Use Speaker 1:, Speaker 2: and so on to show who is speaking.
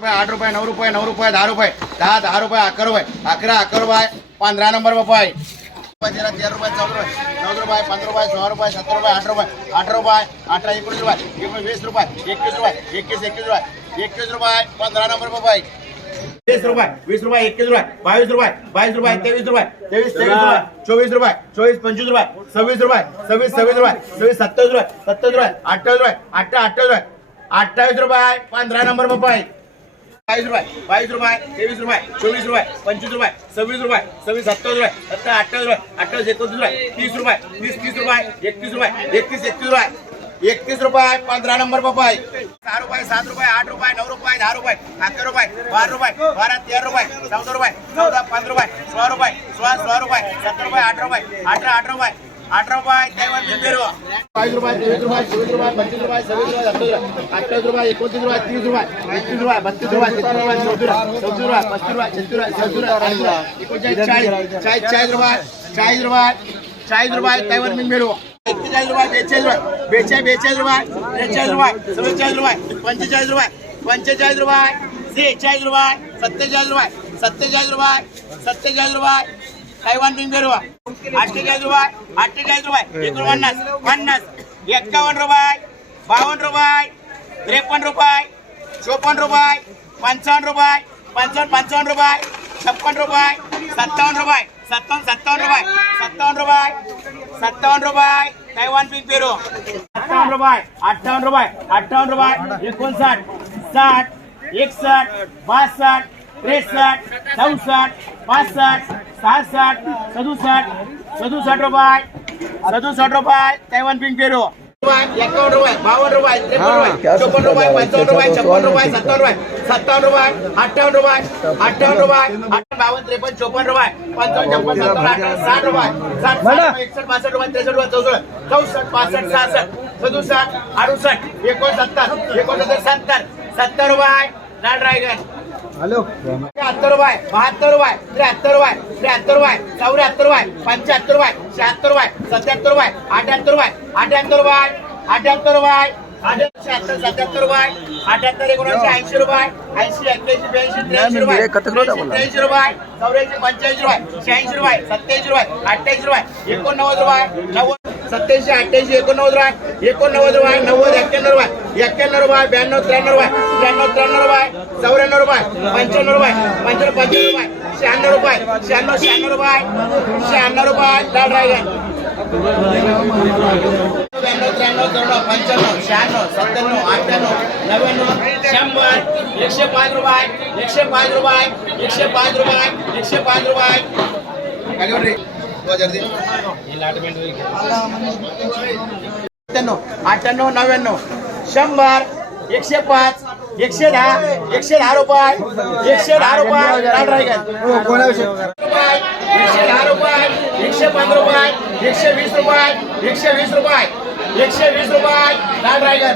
Speaker 1: रुपये आठ रुपये नऊ रुपये नऊ रुपये दहा रुपये दहा दहा रुपये अकरा रुपये अकरा अकरा रुपये पंधरा नंबर रुपये. तेरा तेरा रुपये चौदा रुपये नऊ रुपये पंधरा रुपये सोळा रुपये सत्तर रुपये आठ रुपये अठरा रुपये अठरा एकोणीस रुपये एकोणीस वीस रुपये एकवीस रुपये एकवीस एकवीस रुपये एकवीस रुपये पंधरा नंबर रुपये. वीस रुपये वीस रुपये एकवीस रुपये बावीस रुपये बावीस रुपये तेवीस रुपये तेवीस तेवीस रुपये चोवीस रुपये चोवीस पंचवीस रुपये सव्वीस रुपये सव्वीस सव्वीस रुपये सव्वीस सत्तावीस रुपये सत्तावीस रुपये अठ्ठावीस रुपये अठ्ठा अठ्ठावीस रुपये अठ्ठावीस रुपये पंधरा नंबर रुपये. बावीस रुपये बावीस रुपये तेवीस रुपये चोवीस रुपये पंचवीस रुपये सव्वीस रुपये सव्वीस सत्तावीस रुपये सत्तर अठ्ठावीस रुपये अठ्ठावीस एकोणतीस रुपये तीस रुपये तीस तीस रुपये एकतीस रुपये एकतीस एकतीस रुपये एकतीस रुपये पंधरा नंबर रुपये सहा रुपये सात रुपये आठ रुपये नऊ रुपये दहा रुपये अकरा रुपये बारा रुपये बारा तेरा रुपये चौदा रुपये चौदा पंधरा रुपये सोळा रुपये सोळा सोळा रुपये सत्तर रुपये अठरा रुपये अठरा अठरा रुपये अठरा रुपये तेव्हा बिंबेरो बावीस रुपये तेवीस रुपये चोवीस रुपये पंचवीस रुपये सव्वीस रुपये सत्तावीस रुपये अठ्ठावीस रुपये एकोणतीस रुपये तीस रुपये एकतीस रुपये बत्तीस रुपये तेहतीस रुपये चौतीस रुपये चौतीस रुपये पस्तीस रुपये छत्तीस रुपये सत्तीस रुपये ऐंशी रुपये एकोणचाळीस चाळीस चाळीस चाळीस रुपये चाळीस रुपये चाळीस रुपये त्यावर बिंबेरो एकतीस रुपये बेचाळीस रुपये बेचाळीस बेचाळीस रुपये त्रेचाळीस रुपये चव्वेचाळीस रुपये पंचेचाळीस रुपये पंचेचाळीस रुपये सेहेचाळीस रुपये सत्तेचाळीस रुपये सत्तेचाळीस रुपये सत्तेचाळीस रुपये कैवान बिंबे रुपये अठ्ठेचाळीस रुपये अठ्ठेचाळीस रुपये एकोणपन्नास पन्नास एक्कावन्न रुपये बावन्न रुपये त्रेपन्न रुपये चोपन्न रुपये पंचावन्न रुपये पंचावन्न पंचावन्न रुपये छप्पन्न रुपये सत्तावन्न रुपये सत्तावन्न सत्तावन्न रुपये सत्तावन्न रुपये सत्तावन्न रुपये कैवान बिग पेरो सत्तावन्न रुपये अठ्ठावन्न रुपये अठ्ठावन्न रुपये एकोणसाठ साठ एकसष्ट बासष्ट त्रेसष्ट चौसष्ट पासष्ट सहासष्ट सदुसष्ट सदुसष्ट रुपये सदुसष्ट रुपये तैवान पिंक पेरो. एकावन्न रुपये बावन्न रुपये त्रेपन्न रुपये चोपन्न रुपये पंचावन्न रुपये छप्पन्न रुपये सत्तावन्न रुपये सत्तावन्न रुपये अठ्ठावन्न रुपये अठ्ठावन्न रुपये बावन्न त्रेपन्न चोपन्न रुपये पंचावन्न छप्पन्न सत्तर अठ्ठावन्न साठ रुपये साठ रुपये, एकसष्ट बासष्ट रुपये त्रेसष्ट रुपये चौसष्ट चौसष्ट पासष्ट सहासष्ट सदुसष्ट अडुसष्ट एकोणसत्तर एकोणसत्तर सत्तर सत्तर रुपये लाल ड्रायगन त्र्याहत्तर रुपये बहात्तर रुपये त्र्याहत्तर रुपये त्र्याहत्तर रुपये चौऱ्याहत्तर रुपये पंच्याहत्तर रुपये शहात्तर रुपये सत्याहत्तर रुपये अठ्याहत्तर रुपये अठ्याहत्तर रुपये अठ्याहत्तर अठ्याहत्तर शहात्तर सत्याहत्तर अठ्याहत्तर ऐंशी रुपये ऐंशी एक्क्याऐंशी ब्याऐंशी त्र्याऐंशी रुपये त्र्याऐंशी रुपये चौऱ्याऐंशी पंच्याऐंशी रुपये शहाऐंशी रुपये सत्याऐंशी रुपये अठ्ठ्याऐंशी रुपये एकोणनव्वद रुपये नव्वद सत्याऐंशी अठ्ठ्याऐंशी एकोणनव्वद रुपये. एकोणनव्वद रुपये नव्वद एक्क्याण्णव रुपये. एक्क्याण्णव रुपये ब्याण्णव त्र्याण्णव रुपये. त्र्याण्णव त्र्याण्णव रुपये चौऱ्याण्णव रुपये पंच्याण्णव रुपये पंच्याण्णव पंच्याण्णव रुपये शहाण्णव रुपये शहाण्णव शहाण्णव रुपये शहाण्णव रुपये लाल ड्रॅगन. ब्याण्णव त्र्याण्णव चौऱ्याण्णव पंच्याण्णव शहाण्णव सत्त्याण्णव अठ्ठ्याण्णव नव्याण्णव शंभर एकशे पाच रुपये एकशे पाच रुपये एकशे पाच रुपये एकशे पाच रुपये. अठ्ठ्याण्णव अठ्ठ्याण्णव नव्याण्णव. शंभर एकशे पाच एकशे दहा एकशे दहा रुपये एकशे दहा रुपये. एकशे दहा रुपये एकशे पंधरा रुपये एकशे वीस रुपये एकशे वीस रुपये एकशे वीस रुपये. लाल ड्रॅगन